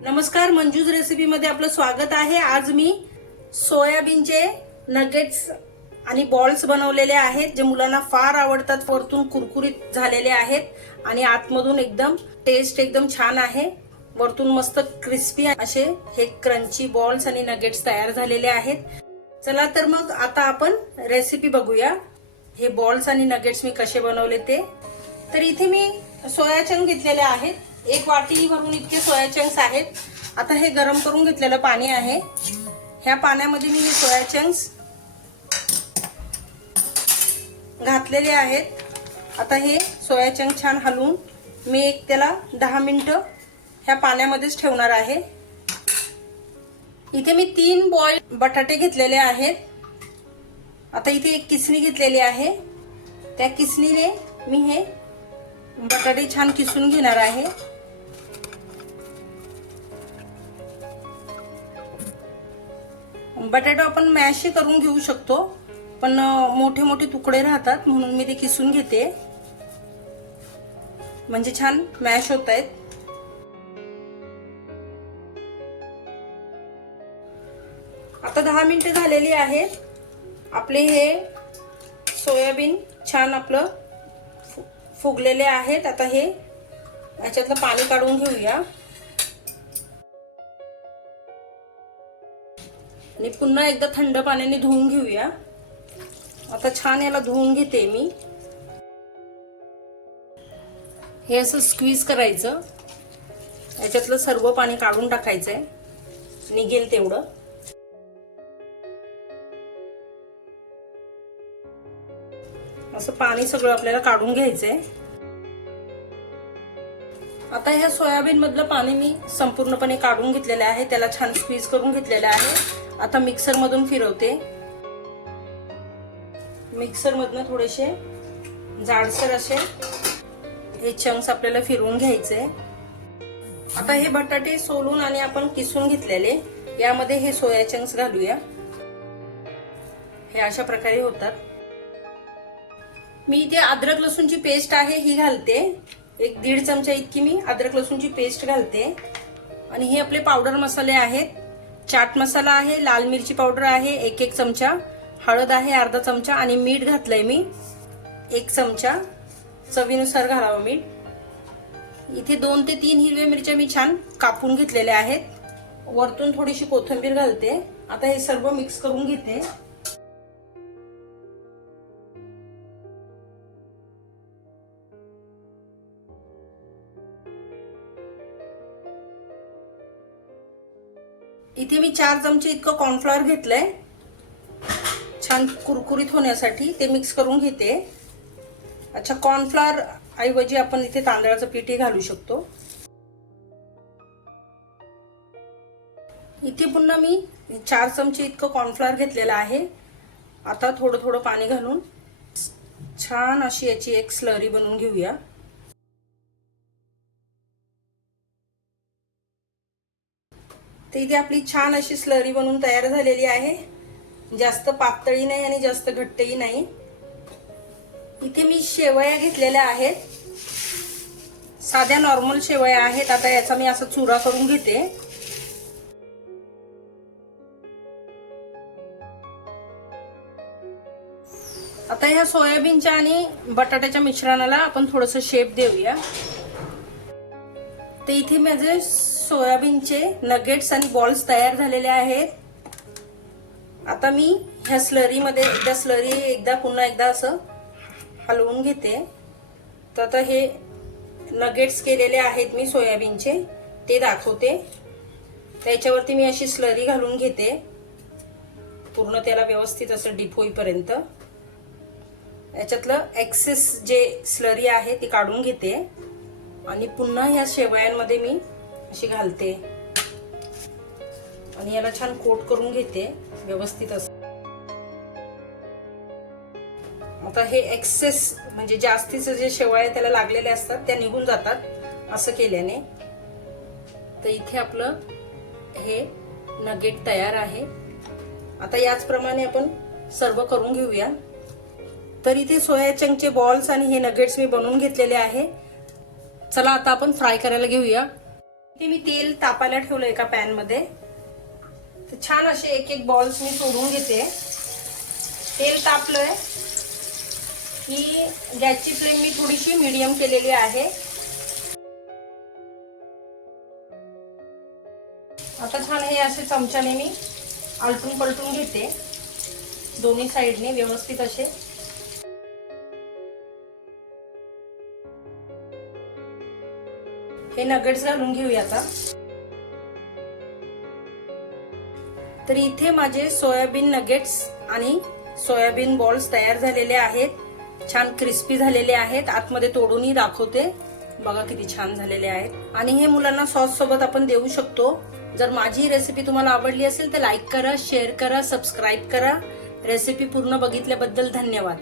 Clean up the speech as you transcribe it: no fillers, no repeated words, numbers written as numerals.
नमस्कार, मंजूज रेसिपी मध्ये आपलं स्वागत आहे। आज मी सोयाबीनचे नगेट्स आणि बॉल्स बनवलेले आहेत जे मुलांना फार आवडतात। वरतून कुरकुरीत झालेले आहेत आणि आतमधून एकदम टेस्ट एकदम छान आहे। वरतून मस्त क्रिस्पी असे हे क्रंची बॉल्स आणि नगेट्स तयार झालेले आहेत। चला तर मग आता आपण रेसिपी बघूया। हे बॉल्स आणि नगेट्स मी कसे बनवले ते। तर इथे मी सोया चंक घेतलेले आहेत। एक वाटी भरून इतके सोया चंक्स आहेत। आता हे गरम करून घेतलेलं पाणी आहे। ह्या पाण्यामध्ये मी हे सोया चंक्स घातलेले आहेत। आता हे सोया चंक छान हलवून मी त्याला 10 मिनिटं ह्या पाण्यामध्येच ठेवणार आहे। इथे मी 3 बॉइल्ड बटाटे घेतलेले आहेत। आता इथे एक किसणी घेतलेली आहे। त्या किसणीने मी हे बटाटे छान किसून घेणार आहे। बटाटा आपण मॅश करून घेऊ शकतो, पण मोठे मोठे तुकडे राहतात म्हणून मी ते किसून घेते, म्हणजे छान मॅश होत आहेत। आता 10 मिनिटे झालेली आहेत। आपले हे सोयाबीन छान आपलं फुगलेले आहेत। आता हे याच्यातलं पाणी काढून घेऊया आणि पुन्हा एकदा थंड पाण्याने धुवून घेऊया। आता छान याला धुवून घेते मी। हे असं स्क्वीज करायचं, याच्यातलं सर्व पाणी काढून टाकायचंय, निघेल तेवढं। असं पाणी सगळं आपल्याला काढून घ्यायचंय। आता ह्या सोयाबीन मधलं पाणी मी संपूर्णपणे काढून घेतलेलं आहे, त्याला छान स्क्वीज करून घेतलेलं आहे। आता मिक्सर मधून फिरवते। मिक्सर मधनं थोडेसे जाडसर असे हे चंक्स आपल्याला फिरवून घ्यायचे। आता हे बटाटे सोलून आणि आपण किसून घेतलेले यामध्ये हे सोया चंक्स घालूया। हे अशा प्रकारे होतात। मी इथे अद्रक लसूणची पेस्ट आहे ही घालते। एक 1.5 चमचा इतकी मी अद्रक लसूणची पेस्ट घालते। आणि हे आपले पावडर मसाले आहेत। चाट मसाला आहे, लाल मिरची पावडर आहे 1 चमचा, हळद आहे अर्धा चमचा आणि मीठ घातलंय मी 1 चमचा, चवीनुसार घालावं मीठ। इथे 2 ते 3 हिरव्या मिरच्या मी छान कापून घेतलेल्या आहेत। वरतून थोडीशी कोथिंबीर घालते। आता हे सर्व मिक्स करून घेते। इथे मी 4 चमचे इतकं कॉर्नफ्लॉवर घेतलंय छान कुरकुरीत होण्यासाठी, ते मिक्स करून घेते। अच्छा, कॉर्नफ्लॉवर ऐवजी आपण इथे तांदळाचं पीठ घालू शकतो। इथे पुन्हा मी 4 चमचे इतकं कॉर्नफ्लॉवर घेतलेलं आहे। आता थोडं थोडं पाणी घालून छान अशी याची एक स्लरी बनवून घेऊया। तर इथे आपली छान अशी स्लरी बनवून तयार झालेली आहे। जास्त पातळी नाही आणि जास्त घट्टही नाही। इथे मी शेवया घेतलेल्या आहेत, साध्या नॉर्मल शेवया आहेत। आता याचा मी असा चुरा करून घेते। आता ह्या सोयाबीनच्या आणि बटाट्याच्या मिश्रणाला आपण थोडस शेप देऊया। तर इथे माझे सोयाबीनचे नगेट्स आणि बॉल्स तयार झालेले आहेत। आता मी ह्या स्लरीमध्ये पुन्हा एकदा असं हलवून घेते। तर आता हे नगेट्स केलेले आहेत मी सोयाबीनचे, ते दाखवते। त्याच्यावरती मी अशी स्लरी घालून घेते पूर्ण त्याला व्यवस्थित असं डीप होईपर्यंत। याच्यातलं एक्सेस जे स्लरी आहे ती काढून घेते आणि पुन्हा ह्या शेवयांमध्ये मी अशी घालते आणि याला छान कोट करून घेते व्यवस्थित असं। आता हे एक्सेस म्हणजे जास्तीचे जे शेवया त्याला लागलेले असतात त्या निघून जातात असं केल्याने। तर इथे आपलं हे नगेट तयार आहे। आता याचप्रमाणे आपण सर्व करून घेऊया। तर इथे सोया चंकचे बॉल्स आणि हे नगेट्स मी बनवून घेतलेले आहे। चला आता आपण फ्राय करायला घेऊया। ते मी तेल तापायला ठेवलं एका पॅन मध्ये. तर छान असे एक एक बॉल्स मी सोडून घेते. तेल तापलंय की गॅसची फ्लेम मी थोडीशी मीडियम केलेली आहे. आता छान हे असे चमच्याने मी आलटून पलटून घेते दोन्ही साइडने व्यवस्थित असे. हे नगेट्स घालून घेऊया आता. तर इथे माझे सोयाबीन नगेट्स आणि सोयाबीन बॉल्स तयार झालेले आहेत. छान क्रिस्पी झालेले आहेत. आतमध्ये तोडूनही दाखवते. बघा किती छान झालेले आहेत. आणि हे मुलांना सॉस सोबत आपण देऊ शकतो. जर माझी रेसिपी तुम्हाला आवडली असेल तर लाईक करा, शेअर करा, सबस्क्राईब करा. रेसिपी पूर्ण बघितल्याबद्दल धन्यवाद.